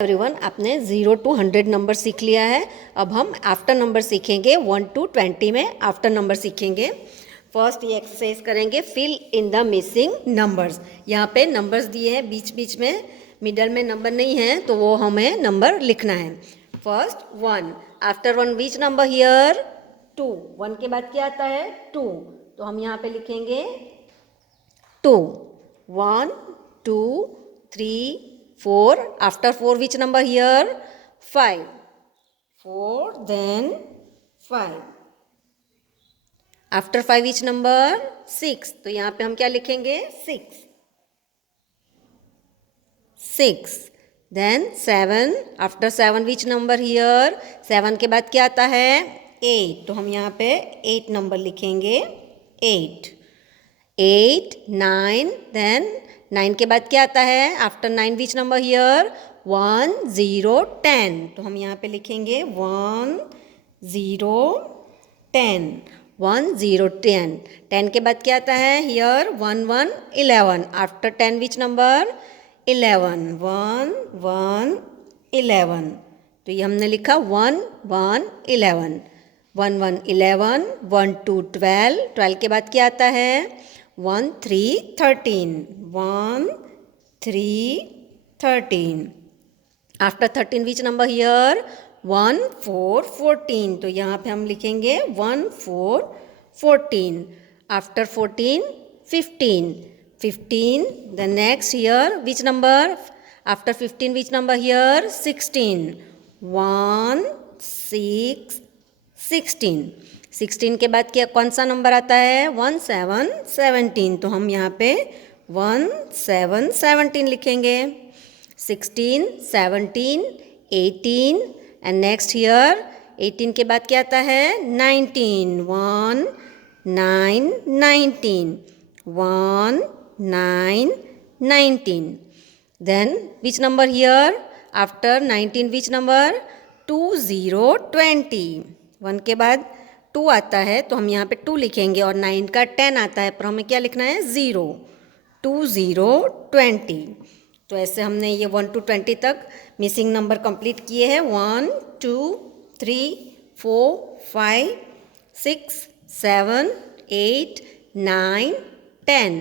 Everyone, आपने 0 to 100 number सीख लिया है। अब हम आफ्टर नंबर सीखेंगे। 1 to 20 में आफ्टर नंबर सीखेंगे। फर्स्ट ये एक्सरसाइज करेंगे, fill in the missing numbers. यहाँ पे नंबर्स दिए हैं, बीच बीच में मिडल में नंबर नहीं है, तो वो हमें नंबर लिखना है। First 1, after 1 which number here? 2। 1 के बाद क्या आता है? 2। तो हम यहाँ पे लिखेंगे 2। 1 2 3 4. After 4 which number here? 5. 4 then 5. After 5 which number? 6. तो यहाँ पे हम क्या लिखेंगे? 6. 6. Then 7. After 7 which number here? 7 के बाद क्या आता है? 8. तो हम यहाँ पे 8 नंबर लिखेंगे। 8. 8 9 then 9 के बाद क्या आता है? After 9 which number here? 1 0 10। तो हम यहाँ पे लिखेंगे 1 0 10। 1 0 10। 10 के बाद क्या आता है? हियर 1 1 11। After 10 which number? 11। 1 1 11। तो ये हमने लिखा 1 1 11। 1 1 11। 1 2 12। 12 के बाद क्या आता है? 1 3 13। 1 3 13। After 13 which number here? 1 4 14। तो यहाँ पे हम लिखेंगे 1 4 14। After 14 15। 15 the next here which number? After 15 which number here? 16। 1 6 16। 16 के बाद क्या कौन सा नंबर आता है? 1 7 17। तो हम यहाँ पे 1 7 17 लिखेंगे। 16 17 18 एंड नेक्स्ट हियर 18 के बाद क्या आता है? 19। 1 9 19। 1 9 19। Then which number here? After 19 which number? 2 0 20। 1 के बाद 2 आता है, तो हम यहाँ पे 2 लिखेंगे और 9 का 10 आता है, पर हमें क्या लिखना है? 0। 2 0 20। तो ऐसे हमने ये 1 to 20 तक मिसिंग नंबर कंप्लीट किए हैं। 1 2 3 4 5 6 7 8 9 10।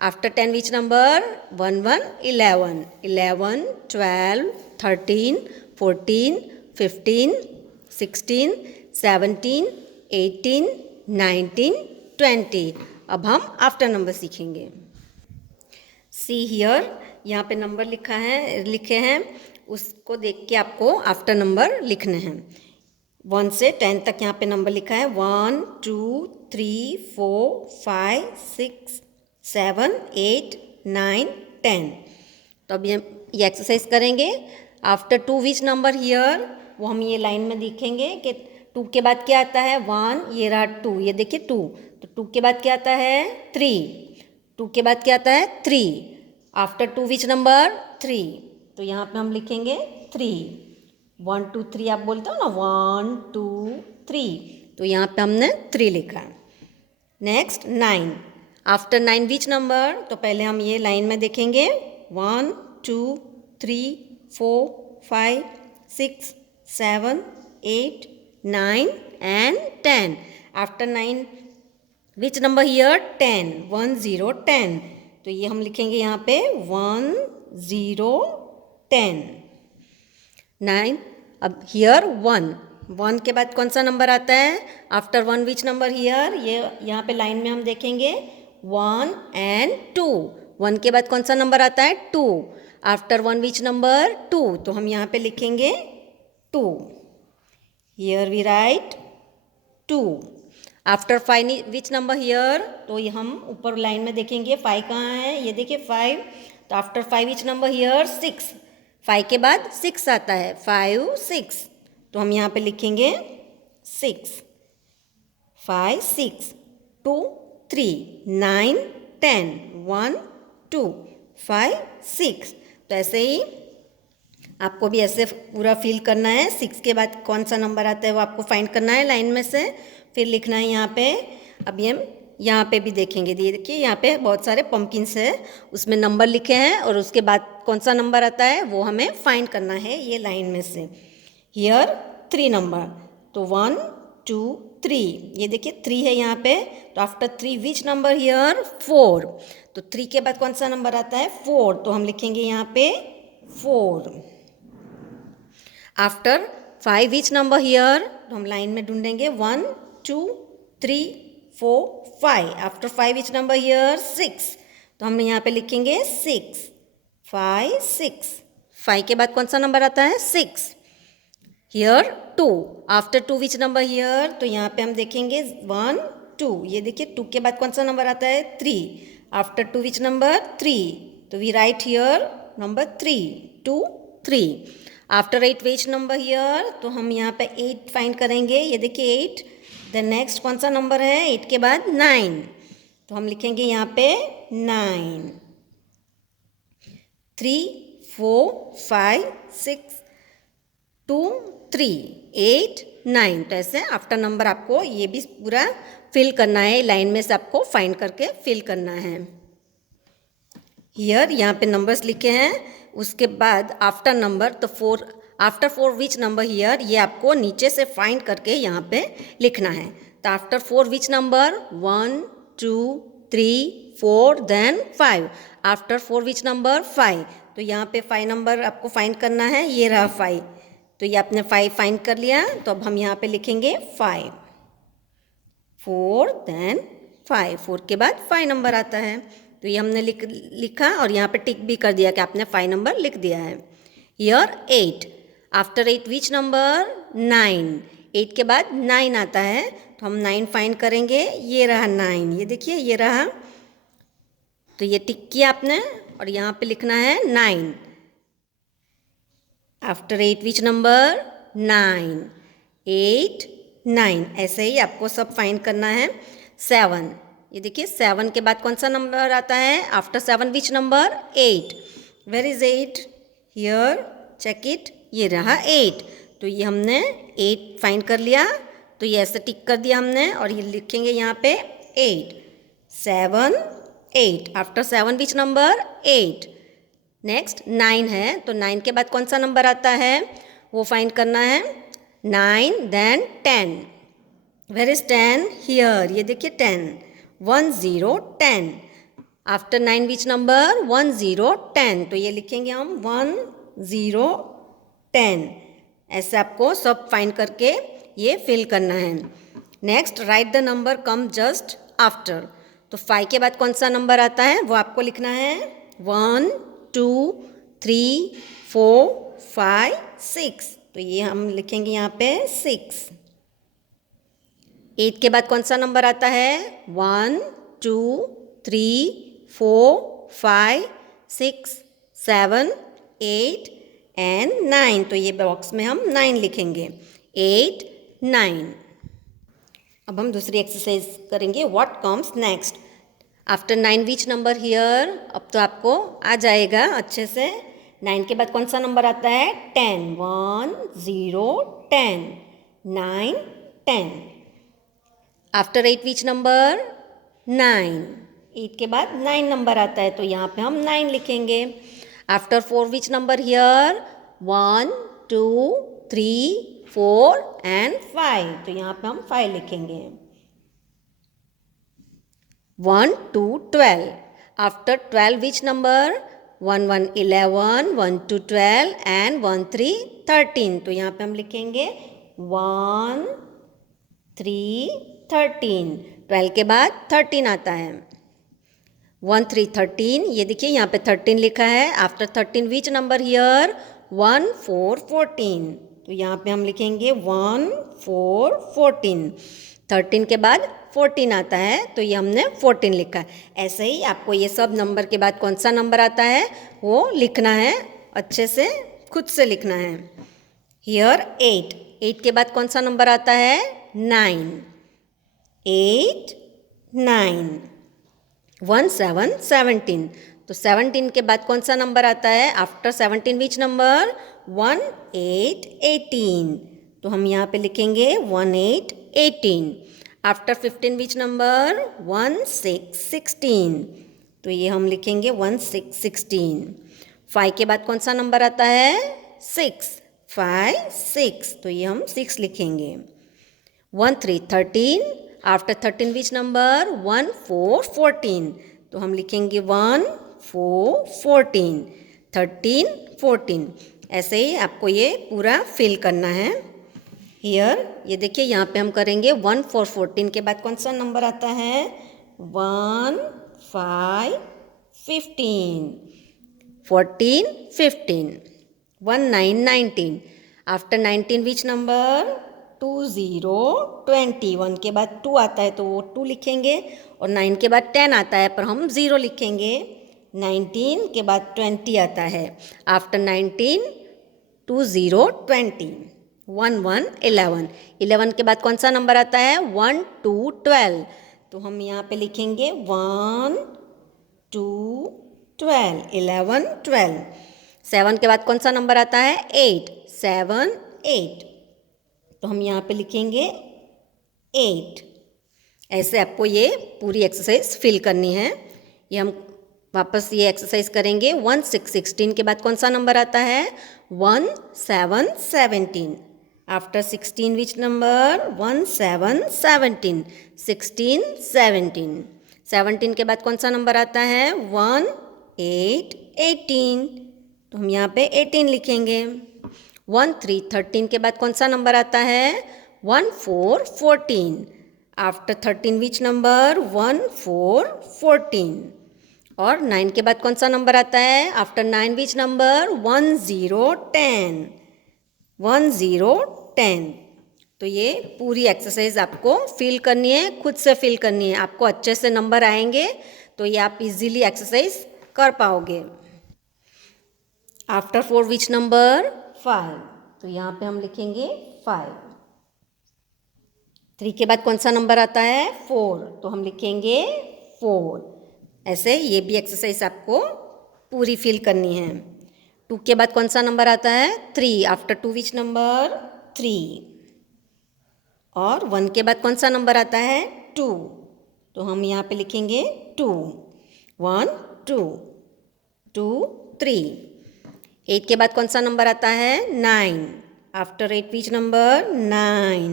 आफ्टर 10 विच नंबर? 1 1 11। 11 12 13 14 15 16 17 18 19 20। अब हम आफ्टर नंबर सीखेंगे। सी हियर, यहाँ पे नंबर लिखे हैं, उसको देख के आपको आफ्टर नंबर लिखने हैं। 1 से 10 तक यहाँ पे नंबर लिखा है। 1 2 3 4 5 6 7 8 9 10। तो अब ये एक्सरसाइज करेंगे। After 2 which number here? वो हम ये लाइन में देखेंगे कि 2 के बाद क्या आता है? 1, ये रहा 2, ये देखिए 2। तो 2 के बाद क्या आता है? 3। 2 के बाद क्या आता है? 3। आफ्टर 2 विच नंबर? 3। तो यहाँ पे हम लिखेंगे 3। 1 2 3 आप बोलते हो ना, 1 2 3। तो यहाँ पे हमने 3 लिखा। नेक्स्ट 9। After 9 which number? तो पहले हम ये लाइन में देखेंगे 1 2 3 4 5 6 7 8 9 and 10. After 9 which number here? 10। 1 0 10। तो ये हम लिखेंगे यहाँ पे 1 0 10। 9। अब हियर 1। 1 के बाद कौन सा नंबर आता है? After 1 which number here? ये यहाँ पे लाइन में हम देखेंगे 1 and 2। 1 के बाद कौन सा नंबर आता है? 2। आफ्टर 1 विच नंबर? 2। तो हम यहाँ पे लिखेंगे 2। Here we write 2. After 5 which number here? तो ये हम ऊपर लाइन में देखेंगे 5 कहाँ है? ये देखिए 5। तो आफ्टर 5 which number here? 6। 5 के बाद 6 आता है। 5 6। तो हम यहाँ पे लिखेंगे 6। 5 6 2 3 9 10 1 2 5 6। तो ऐसे ही आपको भी ऐसे पूरा फिल करना है। 6 के बाद कौन सा नंबर आता है वो आपको फाइंड करना है लाइन में से, फिर लिखना है यहाँ पे। अभी हम यहाँ पे भी देखेंगे, ये देखिए यहाँ पे बहुत सारे पम्पकिन्स है, उसमें नंबर लिखे हैं और उसके बाद कौन सा नंबर आता है वो हमें फाइंड करना है ये लाइन में से। हियर 3 नंबर, तो 1 2 3, ये देखिए 3 है यहाँ पे, तो आफ्टर 3 विच नंबर हियर 4, तो 3 के बाद कौन सा नंबर आता है 4, तो हम लिखेंगे यहाँ पे 4। आफ्टर 5 विच नंबर हियर, तो हम लाइन में ढूंढेंगे 1 2 3 4 5, आफ्टर 5 विच नंबर हियर 6, तो हम यहाँ पे लिखेंगे 6 5 6, 5 के बाद कौन सा नंबर आता है 6। Here 2, after 2 which number here, तो यहाँ पे हम देखेंगे 1 2, ये देखिए 2 के बाद कौन सा नंबर आता है 3, आफ्टर 2 विच नंबर 3, तो we write here number 3 2 3। After 8 which number here, तो हम यहाँ पे 8 फाइंड करेंगे, ये देखिए 8, देन नेक्स्ट कौन सा नंबर है 8 के बाद 9, तो हम लिखेंगे यहाँ पे 9। 3 4 5 6 2 3 8 9, तो ऐसे आफ्टर नंबर आपको ये भी पूरा फिल करना है, लाइन में से आपको फाइंड करके फिल करना है। हियर यहाँ पे नंबर्स लिखे हैं, उसके बाद आफ्टर नंबर, तो 4, आफ्टर 4 विच नंबर हियर, ये आपको नीचे से फाइंड करके यहाँ पे लिखना है। तो after 4 which number 1 2 3 4 then 5, after 4 which number 5, तो यहाँ पे 5 नंबर आपको फाइंड करना है, ये रहा 5, तो ये आपने 5 फाइंड कर लिया, तो अब हम यहाँ पे लिखेंगे 5 4 देन 5, 4 के बाद 5 नंबर आता है, तो ये हमने लिखा और यहाँ पे टिक भी कर दिया कि आपने 5 नंबर लिख दिया है। हियर 8, आफ्टर 8 विच नंबर 9, 8 के बाद 9 आता है, तो हम 9 फाइंड करेंगे, ये रहा 9, ये देखिए ये रहा, तो ये टिक किया आपने और यहाँ पे लिखना है 9। आफ्टर 8 विच नंबर 9 8 9, ऐसे ही आपको सब फाइंड करना है। 7, ये देखिए 7 के बाद कौन सा नंबर आता है, after 7 which number 8, where is 8 here check it, ये रहा 8, तो ये हमने 8 फाइंड कर लिया, तो ये ऐसे टिक कर दिया हमने और ये लिखेंगे यहाँ पे 8 7 8, आफ्टर 7 विच नंबर 8। नेक्स्ट 9 है, तो 9 के बाद कौन सा नंबर आता है वो फाइंड करना है, 9 देन 10, वेयर इज 10 हियर, ये देखिए 10 1 0 10, आफ्टर 9 विच नंबर 1 0 10, तो ये लिखेंगे हम 1 0 10, ऐसे आपको सब फाइंड करके ये फिल करना है। Next right the number come just after, तो 5 के बाद कौन सा नंबर आता है वो आपको लिखना है, 1 2 3 4 5 6, तो ये हम लिखेंगे यहाँ पे 6। 8 के बाद कौन सा नंबर आता है, 1 2 3 4 5 6 7 8 एंड 9, तो ये बॉक्स में हम 9 लिखेंगे, 8 9। अब हम दूसरी एक्सरसाइज करेंगे, what comes next, after 9 which number here, अब तो आपको आ जाएगा अच्छे से। 9 के बाद कौन सा नंबर आता है, 10 1 0 10 9 10, आफ्टर 8 विच नंबर 9, 8 के बाद 9 नंबर आता है, तो यहाँ पे हम 9 लिखेंगे। After 4 which number here, 1 2 3 4 and 5, तो यहाँ पे हम 5 लिखेंगे। 1 2 12, आफ्टर 12 विच नंबर, 1 1 11 1 2 12 एंड 1 3 13, तो यहाँ पे हम लिखेंगे 1 3 13, 12 के बाद 13 आता है, 1 3 13, ये देखिए यहाँ पे 13 लिखा है। आफ्टर 13 विच नंबर हियर, 1 4 14, तो यहाँ पे हम लिखेंगे 1 4 14, 13 के बाद 14 आता है, तो ये हमने 14 लिखा है। ऐसे ही आपको ये सब नंबर के बाद कौन सा नंबर आता है वो लिखना है, अच्छे से खुद से लिखना है। हियर 8, 8 के बाद कौन सा नंबर आता है, 9 8 9, 1 7 17, तो 17 के बाद कौन सा नंबर आता है, आफ्टर 17 विच नंबर, 1 8 18, तो हम यहाँ पे लिखेंगे 1 8 18, आफ्टर 15 विच नंबर 1 6 16, तो ये हम लिखेंगे 1 6 16। 5 के बाद कौन सा नंबर आता है 6, 5 6, तो ये हम 6 लिखेंगे। 1 3 13, आफ्टर 13 विच नंबर 1 4 14, तो हम लिखेंगे 1 4 14, 13 14। ऐसे ही आपको ये पूरा फिल करना है। हियर ये देखिए यहाँ पे हम करेंगे 1 4 14 के बाद कौन सा नंबर आता है 1 5 15, 14 15, 1 9 19, आफ्टर 19 विच नंबर 2 0 20, 1 के बाद 2 आता है तो वो 2 लिखेंगे, और 9 के बाद 10 आता है पर हम 0 लिखेंगे। 19 के बाद 20 आता है, आफ्टर 19 2 0 20, 1 1 11, 11 के बाद कौन सा नंबर आता है 1 2 12, तो हम यहाँ पे लिखेंगे 1 2 12, 11 12। 7 के बाद कौन सा नंबर आता है 8, 7 8, तो हम यहाँ पे लिखेंगे 8। ऐसे आपको ये पूरी एक्सरसाइज फिल करनी है। ये हम वापस ये एक्सरसाइज करेंगे। 1 6 16 के बाद कौन सा नंबर आता है 1 7 17, आफ्टर 16 विच नंबर 1 7 17, 16 17। 17 के बाद कौन सा नंबर आता है 1 8 18, तो हम यहाँ पे 18 लिखेंगे। 1 3 13 के बाद कौन सा नंबर आता है 1 4 14, आफ्टर 13 विच नंबर 1 4 14, और 9 के बाद कौन सा नंबर आता है आफ्टर 9 विच नंबर 1 0 10, 1 0 10। तो ये पूरी एक्सरसाइज आपको फिल करनी है, खुद से फिल करनी है। आपको अच्छे से नंबर आएंगे तो ये आप इजीली एक्सरसाइज कर पाओगे। आफ्टर 4 विच नंबर 5, तो यहाँ पे हम लिखेंगे 5। 3 के बाद कौन सा नंबर आता है 4, तो हम लिखेंगे 4। ऐसे ये भी एक्सरसाइज आपको पूरी फिल करनी है। 2 के बाद कौन सा नंबर आता है 3, आफ्टर 2 विच नंबर 3, और 1 के बाद कौन सा नंबर आता है 2, तो हम यहाँ पे लिखेंगे 2, 1 2 2 3। 8 के बाद कौन सा नंबर आता है 9, आफ्टर 8 विच नंबर 9,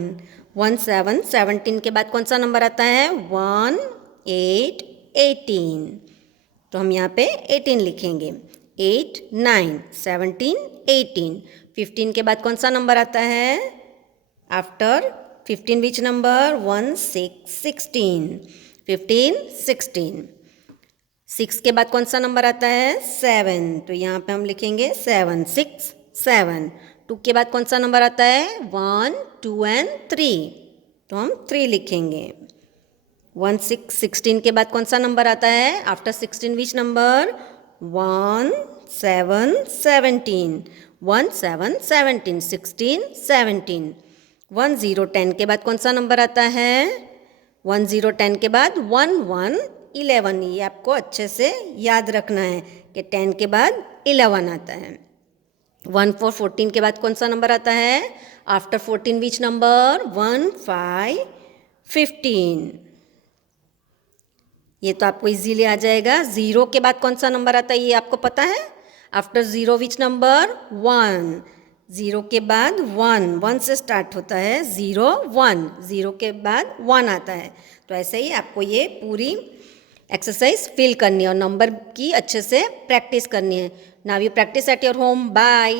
1 7 17 के बाद कौन सा नंबर आता है 1 8 18, तो हम यहाँ पे 18 लिखेंगे। 8 9 17 18। 15 के बाद कौन सा नंबर आता है आफ्टर 15 विच नंबर 1 6 16, 15 16। 6 के बाद कौन सा नंबर आता है 7, तो यहाँ पे हम लिखेंगे 7 6 7। 2 के बाद कौन सा नंबर आता है 1 2 एंड 3, तो हम 3 लिखेंगे। 1 6 16 के बाद कौन सा नंबर आता है आफ्टर 16 विच नंबर 1 7 17, 1 7 17 16 17। 1 0 10 के बाद कौन सा नंबर आता है 1 0 10 के बाद 1 1 11। ये आपको अच्छे से याद रखना है कि 10 के बाद 11 आता है। 1 4 14 के बाद कौन सा नंबर आता है आफ्टर 14 विच नंबर 1 5 15। ये तो आपको इजीली आ जाएगा। 0 के बाद कौन सा नंबर आता है ये आपको पता है आफ्टर 0 विच नंबर 1, 0 के बाद 1 1 से स्टार्ट होता है 0 1, 0 के बाद 1 आता है। तो ऐसे ही आपको ये पूरी एक्सरसाइज फिल करनी है और नंबर की अच्छे से प्रैक्टिस करनी है। Now you practice at your home. Bye.